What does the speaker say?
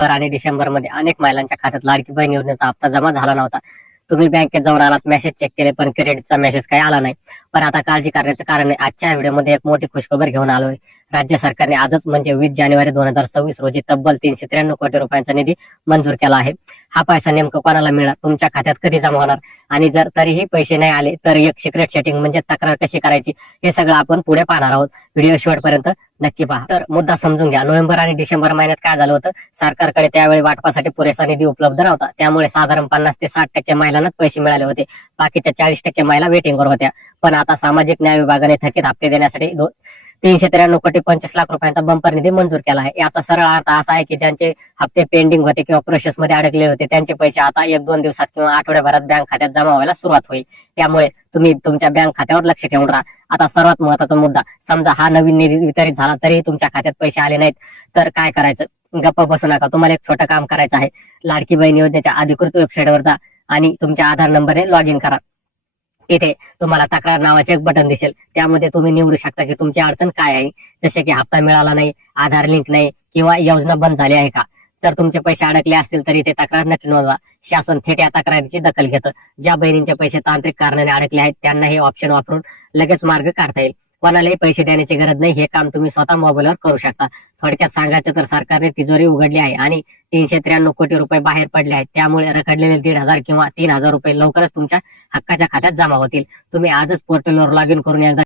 आणि डिसेंबरमध्ये अनेक महिलांच्या खात्यात लाडकी बहीण योजनेचा हप्ता जमा झाला नव्हता. तुम्ही बँकेत जाऊन आलात मेसेज चेक केले पण क्रेडिटचा मेसेज काही आला नाही. पण आता काळजी करण्याचं कारण आजच्या व्हिडिओमध्ये एक मोठी खुशखबर घेऊन आलोय. राज्य सरकारने आजच म्हणजे वीस जानेवारी दोन हजार सव्वीस रोजी तब्बल तीनशे त्र्याण्णव कोटी रुपयांचा निधी मंजूर केला आहे. हा पैसा नेमकं कोणाला मिळणार? तुमच्या खात्यात कधी जमा होणार? आणि जर तरीही पैसे नाही आले तर एक सिक्रेट सेटिंग म्हणजे तक्रार कशी करायची? हे सगळं आपण पुढे पाहणार आहोत. व्हिडिओ शेवटपर्यंत नक्की पहा. तर मुद्दा समजून घ्या. नोव्हेंबर आणि डिसेंबर महिन्यात काय झालं होतं? सरकारकडे त्यावेळी वाटपासाठी पुरेसा निधी उपलब्ध नव्हता. त्यामुळे साधारण पन्नास ते साठ टक्के महिलांनाच पैसे मिळाले होते. बाकीच्या चाळीस टक्के महिला वेटिंगवर होत्या. पण आता सामाजिक न्याय विभागाने थकीत हप्ते देण्यासाठी तीनशे त्र्याण्णव कोटी पंचवीस लाख रुपयांचा बंपर निधी मंजूर केला आहे. याचा सरळ अर्थ असा आहे की ज्यांचे हप्ते पेंडिंग होते किंवा प्रोसेस मध्ये अडकले होते त्यांचे पैसे आता एक दोन दिवसात किंवा आठवड्याभरात बँक खात्यात जमा व्हायला सुरुवात होईल. त्यामुळे तुम्ही तुमच्या बँक खात्यावर लक्ष ठेवून राहा. आता सर्वात महत्त्वाचा मुद्दा समजा हा नवीन निधी वितरित झाला तरीही तुमच्या खात्यात पैसे आले नाहीत तर काय करायचं? गप्प बसू नका. तुम्हाला एक छोटं काम करायचं आहे. लाडकी बहीण योजनेच्या अधिकृत वेबसाईटवर जा आणि तुमच्या आधार नंबरने लॉग इन करा. तिथे तुम्हाला तक्रार नावाचे एक बटन दिसेल. त्यामध्ये तुम्ही निवडू शकता की तुमची अडचण काय आहे. जसे की हप्ता मिळाला नाही आधार लिंक नाही किंवा योजना बंद झाली आहे का? जर तुमचे पैसे अडकले असतील तरी ते तक्रार नक्की नोंदवा. शासन थेट या तक्रारीची दखल घेतं. ज्या बहिणींचे पैसे तांत्रिक कारणाने अडकले आहेत त्यांना हे ऑप्शन वापरून लगेच मार्ग काढता येईल. कोणालाही पैसे देण्याची गरज नाही. हे काम तुम्ही स्वतः मोबाईलवर करू शकता. थोडक्यात सांगायचं तर सरकारने तिजोरी उघडली आहे आणि तीनशे त्र्याण्णव कोटी रुपये बाहेर पडले आहेत. त्यामुळे रखडलेले दीड हजार किंवा तीन हजार रुपये लवकरच तुमच्या हक्काच्या खात्यात जमा होतील. तुम्ही आजच पोर्टलवर लॉग इन करून एकदा